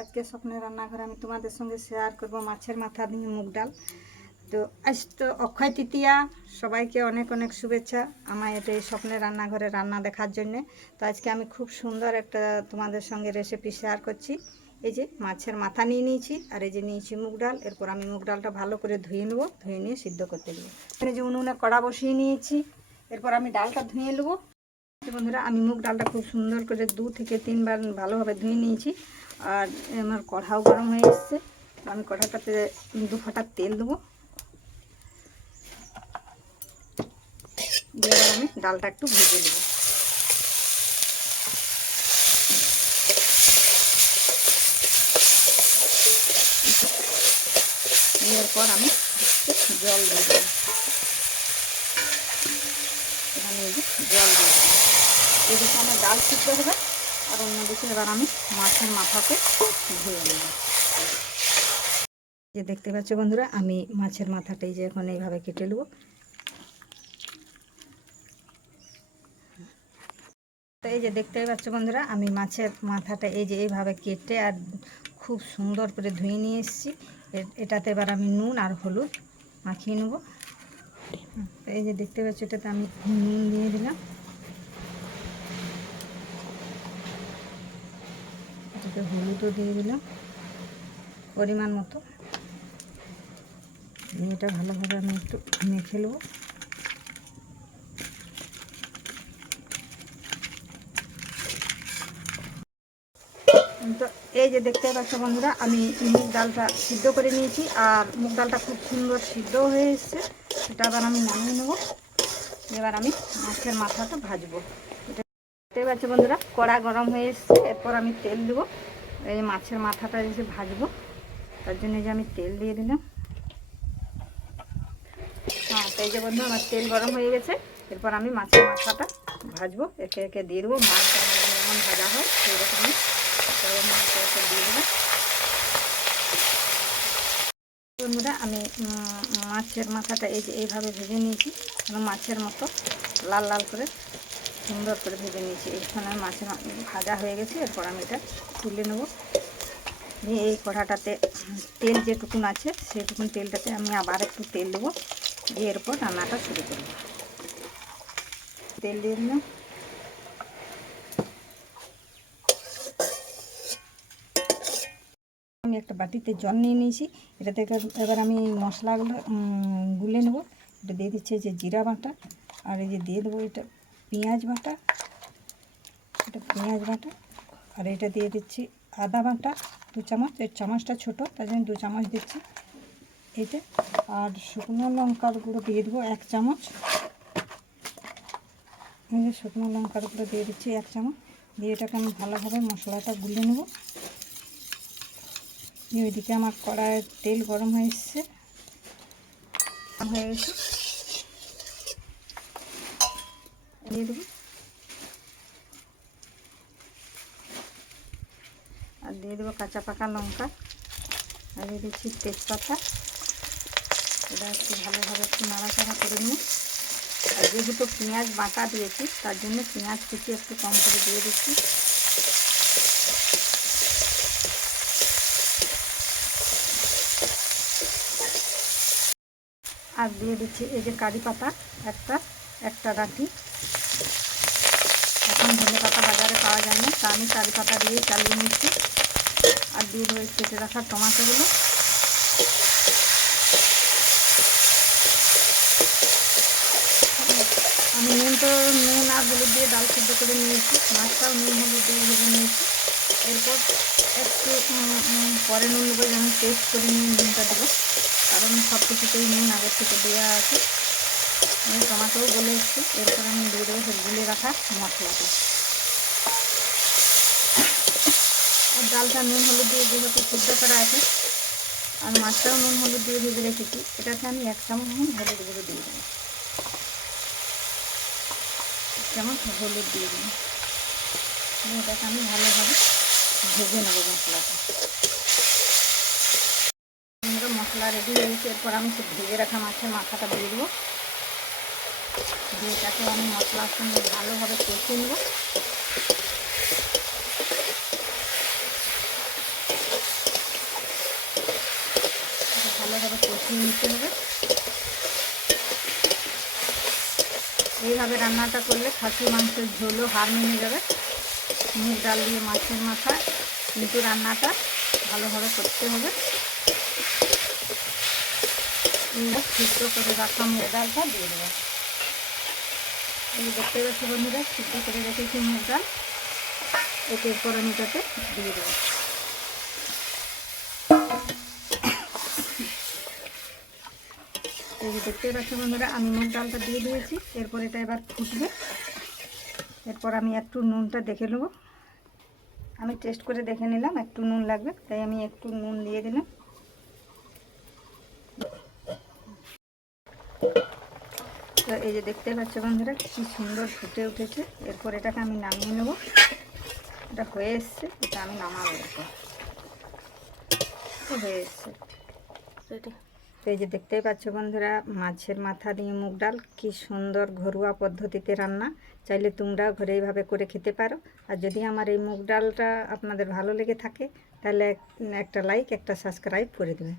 আজকে স্বপ্নের রান্নাঘরে আমি তোমাদের সঙ্গে শেয়ার করব মাছের মাথা দিয়ে মুগ ডাল। তো আজ তো অক্ষয় তৃতীয়া, সবাইকে অনেক অনেক শুভেচ্ছা আমার এটা এই স্বপ্নের রান্নাঘরে রান্না দেখার জন্যে। তো আজকে আমি খুব সুন্দর একটা তোমাদের সঙ্গে রেসিপি শেয়ার করছি। এই যে মাছের মাথা নিয়ে নিয়েছি, আর এই যে নিয়েছি মুগ ডাল। এরপর আমি মুগ ডালটা ভালো করে ধুয়ে নেবো, ধুয়ে নিয়ে সিদ্ধ করতে দেবো। এই যে উনুনে কড়া বসিয়ে নিয়েছি, এরপর আমি ডালটা ধুয়ে নেবো। বন্ধুরা, আমি মুগ ডালটা খুব সুন্দর করে 2 থেকে 3 বার ভালোভাবে ধুয়ে নিয়েছি। আর আমার কড়াও গরম হয়ে এসছে, আমি কড়াটাতে 2 ফোঁটা তেল দেবো, দিয়ে আমি ডালটা একটু ভেজে দেবো। দেওয়ার পর আমি জল দিয়ে দেবো, এখানে এই যে জল দিয়ে দেবো। এদিকে আমার ডাল সিদ্ধ হবে, আর অন্যদিকে এবার আমি মাছের মাথাকে ধুয়ে নেব। যে দেখতে পাচ্ছ বন্ধুরা, আমি মাছের মাথাটাই যে এখন এইভাবে কেটে নেব। তো এই যে দেখতে পাচ্ছ বন্ধুরা, আমি মাছের মাথাটা এই যে এইভাবে কেটে আর খুব সুন্দর করে ধুয়ে নিয়ে এসেছি। এটাতে এবার আমি নুন আর হলুদ মাখিয়ে নেব। এই যে দেখতে পাচ্ছ, এটাতে আমি নুন দিয়ে দিলাম, এটাতে হলুদও দিয়ে দিলাম পরিমাণ মতো। এটা ভালোভাবে আমি একটু মেখে নেব। তো এই যে দেখতে পাচ্ছ বন্ধুরা, আমি মুগ ডালটা সিদ্ধ করে নিয়েছি, আর মুগ ডালটা খুব সুন্দর সিদ্ধ হয়ে এসছে। এটা আবার আমি নামিয়ে নেব। এবার আমি মাছের মাথাটা ভাজবো। এটা দেখতে পাচ্ছ বন্ধুরা, কড়া গরম হয়ে এসছে। এরপর আমি তেল দেবো, এই মাছের মাথাটা এসে ভাজবো। তার জন্য যে আমি তেল দিয়ে দিলাম। তো এই যে বন্ধু, আমার তেল গরম হয়ে গেছে। এরপর আমি মাছের মাথাটা ভাজবো, একে একে দিয়ে দেবো। মাছটা যেমন ভাজা হয় সেই রকমই দিয়ে দেবো। বন্ধুরা, আমি মাছের মাথাটা এই যে এইভাবে ভেজে নিয়েছি, মাছের মতো লাল লাল করে সুন্দর করে ভেজে নিয়েছি। এইখানে মাছের ভাজা হয়ে গেছে। এরপর আমি এটা তুলে নেব। দিয়ে এই কড়াটাতে তেল যেটুকুন আছে সেটুকুন তেলটাতে আমি আবার একটু তেল দেবো, দিয়ে এরপর রান্নাটা শুরু করব। তেল দিয়ে দিলাম। আমি একটা বাটিতে জল নিয়ে নিয়েছি, এটা থেকে এবার আমি মশলাগুলো গুলে নেব। এটা দিয়ে দিচ্ছে যে জিরা বাটা, আর এই যে দিয়ে দেবো এটা পেঁয়াজ বাটা, এটা পেঁয়াজ বাটা। আর এটা দিয়ে দিচ্ছি আদা বাটা 2 চামচ, এর চামচটা ছোটো তাই জন্য 2 চামচ দিচ্ছি এটা। আর শুকনো লঙ্কার গুঁড়ো দিয়ে দেবো 1 চামচ। এই যে শুকনো লঙ্কার গুঁড়ো দিয়ে দিচ্ছি 1 চামচ। দিয়ে এটাকে আমি ভালোভাবে মশলাটা গুলে নেব। ওইদিকে আমার কড়াইয়ের তেল গরম হয়ে এসছে, দিয়ে দেবো। আর দিয়ে দেবো কাঁচা পাকা লঙ্কা, আর দিয়ে দিচ্ছি তেজপাতা। এটা একটু ভালোভাবে একটু নাড়াচাড়া করে নিই। আর যেহেতু পেঁয়াজ বাটা দিয়েছি তার জন্য পেঁয়াজ কুচি একটু কম করে দিয়ে দিচ্ছি। আর দিয়ে দিচ্ছি এই যে কারি পাতা একটা ডাঁটি। এখন ধনে পাতা বাজারে পাওয়া যায় না, তা আমি কারি পাতা দিয়ে চালিয়ে নিচ্ছি। আর দিয়ে দেবো কেটে রাখা টমাটোগুলো। আমি নুন আর হলুদ দিয়ে ডাল সিদ্ধ করে নিয়েছি, মাছটাও নুন হলুদ দিয়ে ভেজে নিয়েছি। এরপর একটু পরে নুন দেবো, যেমন টেস্ট করে নিয়ে নুনটা দেবো, কারণ সব কিছুতেই নুন আগের থেকে দেওয়া আছে। আমি টমাটোও গলে এসেছি। এরপর আমি দিয়ে দেবো সে গুলে রাখা মশলাটা। আর ডালটা নুন হলুদ দিয়ে যেহেতু সিদ্ধ করা আছে, আর মাছটাও নুন হলুদ দিয়ে ভেজে রেখেছি, এটাতে আমি 1 চামচ হলুদ গুঁড়ো দিয়ে দেবো। 1 চামচ হলুদ দিয়ে দিই। এটাকে আমি ভালোভাবে ভেজে নেবো মশলাটা। মশলা রেডি হয়ে গেছে। এরপর আমি সে ভেজে রাখা মাছের মাথাটা দিয়ে দেবো, দিয়ে এটাকে আমি মশলার সঙ্গে ভালোভাবে কষিয়ে নেব। ভালোভাবে কষিয়ে নিতে হবে। এইভাবে রান্নাটা করলে খাসি মাংসের ঝোলও হার মেনে যাবে। মুগ ডাল দিয়ে মাছের মাথা, কিন্তু রান্নাটা ভালোভাবে করতে হবে। সিদ্ধ করে রাখা মুগ ডালটা দিয়ে দেবো। এই দেখতে পাচ্ছি বন্ধুরা, সিদ্ধ করে রেখেছি মুগ ডাল, একে ফোড়নিটাতে দিয়ে দেবো। এই যে দেখতে পাচ্ছি বন্ধুরা, আমি মুগ ডালটা দিয়ে দিয়েছি। এরপর এটা এবার ফুটবে। এরপর আমি একটু নুনটা দেখে নেব। আমি টেস্ট করে দেখে নিলাম একটু নুন লাগবে, তাই আমি একটু নুন দিয়ে দিলাম। তো এই যে দেখতে পাচ্ছ বন্ধুরা, কি সুন্দর ফুটে উঠেছে। এরপর এটাকে আমি নামিয়ে নেব। এটা হয়ে এসছে, এটা আমি নামাবো। এরপর হয়ে এসছে রেডি। তো এই যে দেখতেই পাচ্ছ বন্ধুরা, মাছের মাথা দিয়ে মুগ ডাল, কি সুন্দর ঘরোয়া পদ্ধতিতে রান্না। চাইলে তোমরাও ঘরে এইভাবে করে খেতে পারো। আর যদি আমার এই মুগ ডালটা আপনাদের ভালো লেগে থাকে, তাহলে একটা লাইক, একটা সাবস্ক্রাইব করে দেবে।